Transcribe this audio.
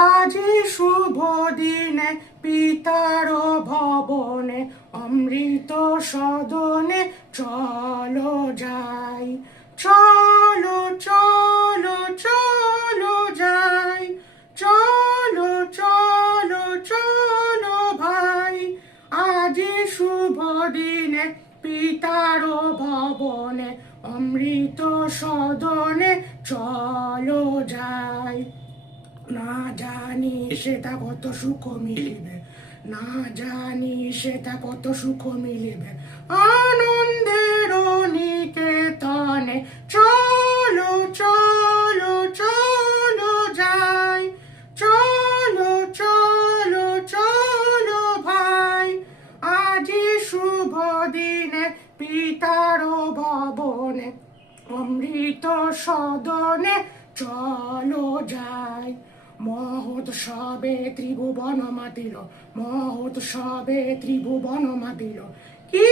আজি শুভ দিনে পিতার ভবনে অমৃত সদনে চলো যাই, চলো চলো চলো যাই, চলো চলো চলো ভাই। আজি শুভ দিনে পিতার ভবনে অমৃত সদনে চলো যাই। না জানি সেটা কত সুখ মিলিবে, না জানি সেটা কত সুখ মিলিবে আনন্দের নিকেতনে চলো চলো চলো যাই, চলো চলো চলো ভাই। আজি শুভ দিনে পিতার ভবনে অমৃত সদনে চলো যাই। মহোৎসবে ত্রিভুবন মাতিল, মহোৎসবে ত্রিভুবন মাতিল, কি